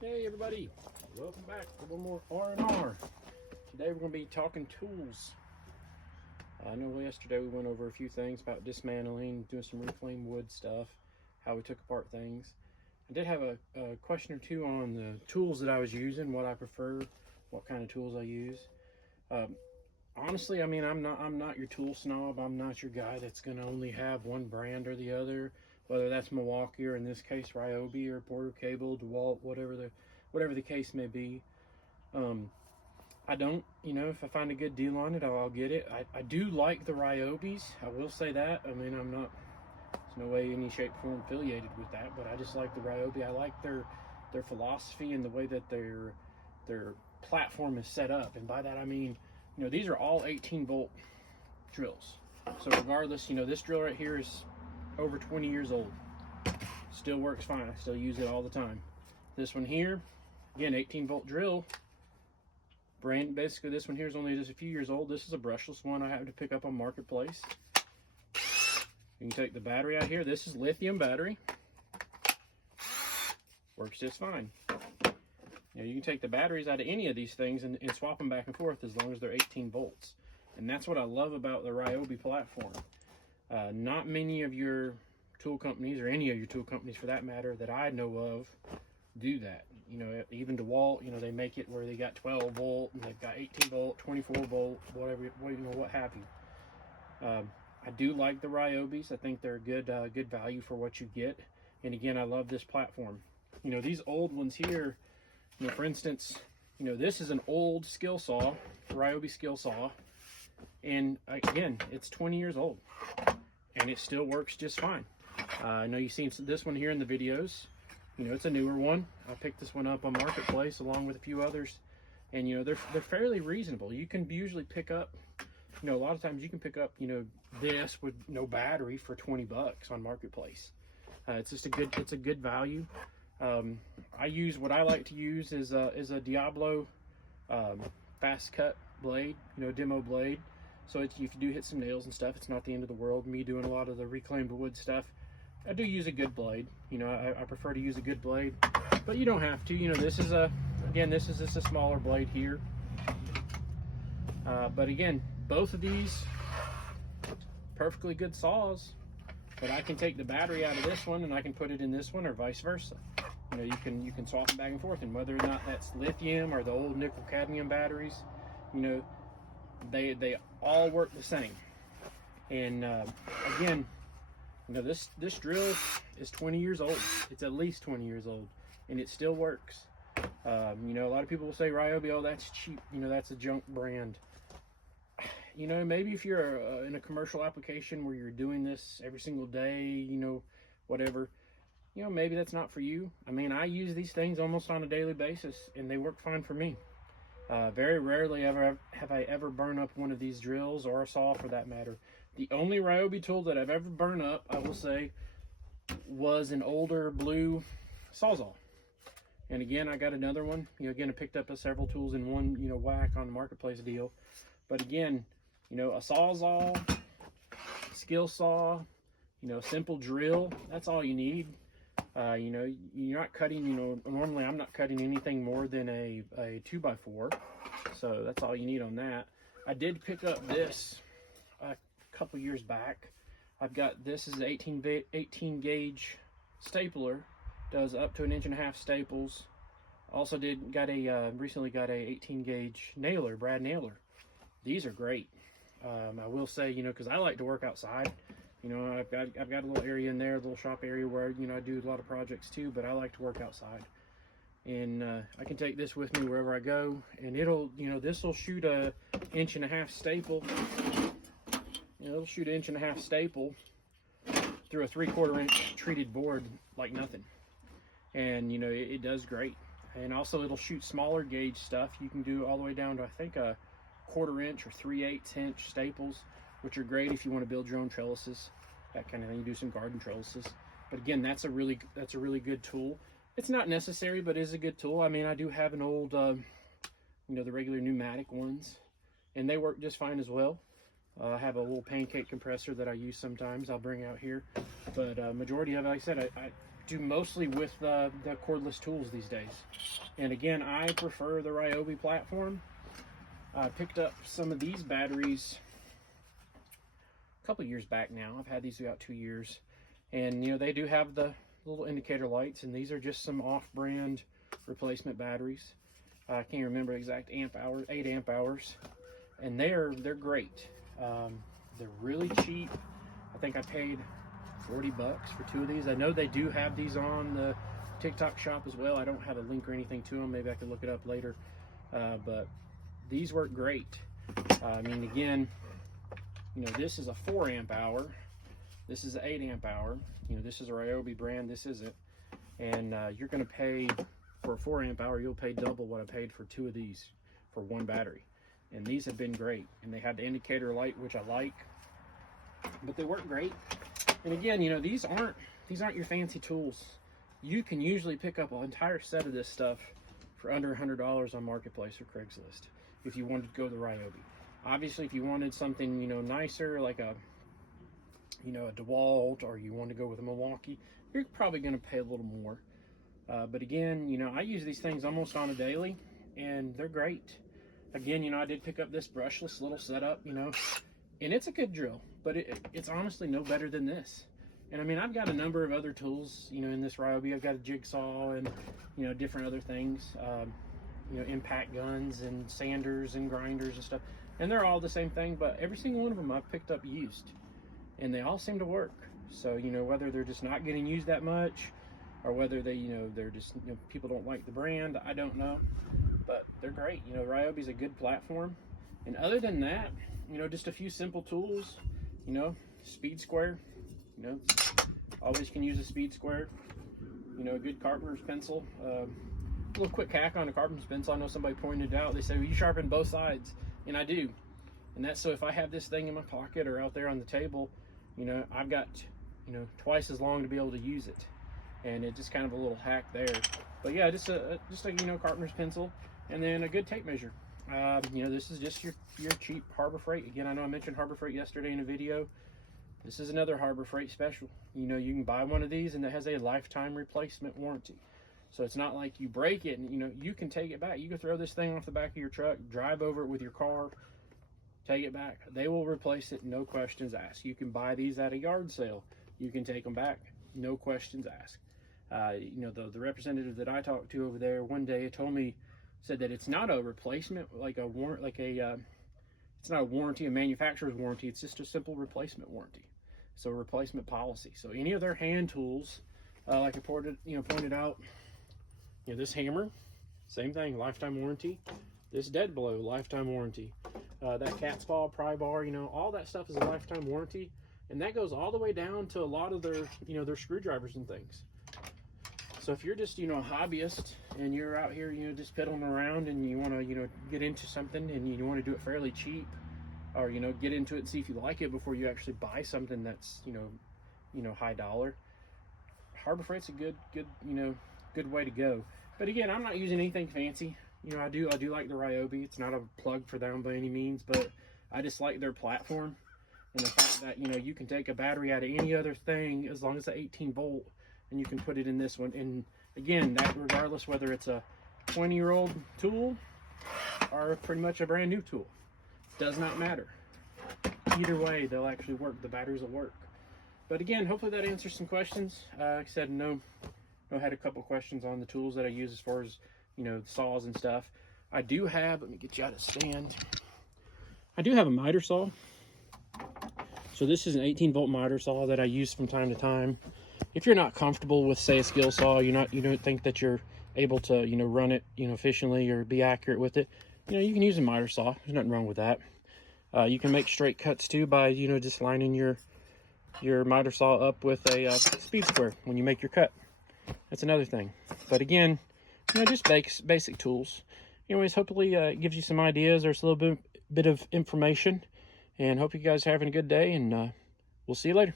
Hey everybody, welcome back to one more R&R. Today we're going to be talking tools. I know yesterday we went over a few things about dismantling, doing some reclaimed wood stuff, how we took apart things. I did have a question or two on the tools that I was using, what I prefer, what kind of tools I use. Honestly, I mean, I'm not your tool snob. I'm not your guy that's going to only have one brand or the other, whether that's Milwaukee or in this case Ryobi or Porter Cable, DeWalt, whatever the case may be. I don't, if I find a good deal on it, I'll get it. I do like the Ryobis. I will say that. I mean, there's no way, any shape, form affiliated with that, but I just like the Ryobi. I like their philosophy and the way that their platform is set up. And by that I mean, these are all 18-volt drills. So regardless, this drill right here is over 20 years old. Still works fine. I still use it all the time. This one here, again, 18-volt drill. Basically, this one here is only just a few years old. This is a brushless one I happened to pick up on Marketplace. You can take the battery out here. This is lithium battery. Works just fine. You can take the batteries out of any of these things and swap them back and forth as long as they're 18 volts. And that's what I love about the Ryobi platform. Not many of your tool companies, or any of your tool companies for that matter, that I know of, do that. Even DeWalt, they make it where they got 12 volt and they've got 18 volt, 24 volt, whatever, what have you. I do like the Ryobis. I think they're good value for what you get. And again, I love this platform. These old ones here, for instance, this is an old skill saw, Ryobi skill saw, and again, it's 20 years old, and it still works just fine. I know you've seen this one here in the videos. It's a newer one. I picked this one up on Marketplace along with a few others, and they're fairly reasonable. You can usually pick up, a lot of times you can pick up, this with no battery for 20 bucks on Marketplace. It's just a good value. What I like to use is a Diablo fast cut blade, demo blade. So if you do hit some nails and stuff, it's not the end of the world. Me doing a lot of the reclaimed wood stuff, I do use a good blade. I prefer to use a good blade, but you don't have to. This is just a smaller blade here. But again, both of these perfectly good saws. But I can take the battery out of this one and I can put it in this one, or vice versa. You can swap them back and forth, and whether or not that's lithium or the old nickel cadmium batteries, they all work the same. And again, this drill is 20 years old. It's at least 20 years old, and it still works. A lot of people will say Ryobi, oh, that's cheap. That's a junk brand. Maybe if you're in a commercial application where you're doing this every single day, whatever, maybe that's not for you. I mean, I use these things almost on a daily basis, and they work fine for me. Very rarely have I ever burned up one of these drills, or a saw for that matter. The only Ryobi tool that I've ever burned up, I will say, was an older blue Sawzall. And again, I got another one. Again, I picked up several tools in one, whack on the Marketplace deal. But again, a Sawzall, skill saw, simple drill, that's all you need. You're not cutting, normally I'm not cutting anything more than a 2x4. So that's all you need on that. I did pick up this a couple years back. This is an 18 gauge stapler, does up to 1.5 inch staples. Also recently got a 18 gauge nailer, Brad nailer. These are great. I will say, because I like to work outside. I've got a little area in there, a little shop area where, I do a lot of projects too, but I like to work outside. And I can take this with me wherever I go, and this will shoot a 1.5 inch staple. It'll shoot a 1.5 inch staple through a 3/4 inch treated board like nothing. And, it does great. And also it'll shoot smaller gauge stuff. You can do all the way down to, I think, a 1/4 inch or 3/8 inch staples, which are great if you want to build your own trellises, that kind of thing. You do some garden trellises. But again, that's a really good tool. It's not necessary, but it is a good tool. I mean, I do have an old, the regular pneumatic ones, and they work just fine as well. I have a little pancake compressor that I use sometimes. I'll bring out here, but majority of it, like I said, do mostly with the cordless tools these days. And again, I prefer the Ryobi platform. I picked up some of these batteries a couple years back now. I've had these about 2 years. And you know, they do have the little indicator lights, and these are just some off-brand replacement batteries. I can't remember exact amp hours, 8 amp hours. And they're great. They're really cheap. I think I paid 40 bucks for 2 of these. I know they do have these on the TikTok shop as well. I don't have a link or anything to them. Maybe I could look it up later. But these work great. I mean, again, you know, this is a 4 amp hour. This is an 8 amp hour. You know, this is a Ryobi brand. This isn't. And you're going to pay for a 4 amp hour. You'll pay double what I paid for 2 of these for 1 battery. And these have been great. And they have the indicator light, which I like. But they work great. And again, you know, these aren't your fancy tools. You can usually pick up an entire set of this stuff for under $100 on Marketplace or Craigslist if you wanted to go the Ryobi. Obviously, if you wanted something, you know, nicer, like a, you know, a DeWalt, or you want to go with a Milwaukee, you're probably going to pay a little more. But again, you know, I use these things almost on a daily, and they're great. Again, you know, I did pick up this brushless little setup, you know, and it's a good drill, but it's honestly no better than this. And I mean, I've got a number of other tools, you know, in this Ryobi. I've got a jigsaw and, you know, different other things, you know, impact guns and sanders and grinders and stuff. And they're all the same thing, but every single one of them I've picked up used, and they all seem to work. So, you know, whether they're just not getting used that much, or whether they, you know, they're just, you know, people don't like the brand, I don't know. But they're great. You know, Ryobi's a good platform. And other than that, you know, just a few simple tools, you know, speed square, you know, always can use a speed square, you know, a good carpenter's pencil. A little quick hack on a carpenter's pencil. I know somebody pointed it out. They say, well, you sharpen both sides. And I do. And that's so if I have this thing in my pocket or out there on the table, you know, I've got, you know, twice as long to be able to use it. And it's just kind of a little hack there. But yeah, just a you know, carpenter's pencil, and then a good tape measure. You know, this is just your cheap Harbor Freight. Again, I know I mentioned Harbor Freight yesterday in a video. This is another Harbor Freight special. You know, you can buy one of these and it has a lifetime replacement warranty. So it's not like you break it and, you know, you can take it back. You can throw this thing off the back of your truck, drive over it with your car, take it back. They will replace it, no questions asked. You can buy these at a yard sale. You can take them back, no questions asked. You know, the representative that I talked to over there one day told me, said that it's not a replacement, it's not a warranty, a manufacturer's warranty. It's just a simple replacement warranty. So a replacement policy. So any of their hand tools, like I pointed out, you know, this hammer, same thing, lifetime warranty. This dead blow, lifetime warranty. That cat's paw, pry bar, you know, all that stuff is a lifetime warranty, and that goes all the way down to a lot of their, you know, their screwdrivers and things. So if you're just, you know, a hobbyist and you're out here, you know, just piddling around and you want to, you know, get into something and you want to do it fairly cheap, or, you know, get into it and see if you like it before you actually buy something that's, you know, high dollar, Harbor Freight's a good, you know, good way to go. But again, I'm not using anything fancy. You know, I do like the Ryobi. It's not a plug for them by any means, but I just like their platform and the fact that, you know, you can take a battery out of any other thing as long as it's 18 volt. And you can put it in this one. And again, that regardless whether it's a 20-year-old tool or pretty much a brand new tool, does not matter. Either way, they'll actually work. The batteries will work. But again, hopefully that answers some questions. Like I said, I had a couple questions on the tools that I use as far as, you know, saws and stuff. I do have, let me get you out of stand. I do have a miter saw. So this is an 18-volt miter saw that I use from time to time. If you're not comfortable with, say, a skill saw, you don't think that you're able to, you know, run it, you know, efficiently or be accurate with it, you know, you can use a miter saw. There's nothing wrong with that. You can make straight cuts too by, you know, just lining your miter saw up with a speed square when you make your cut. That's another thing. But again, you know, just basic tools. Anyways, hopefully it gives you some ideas or a little bit of information. And hope you guys are having a good day, and we'll see you later.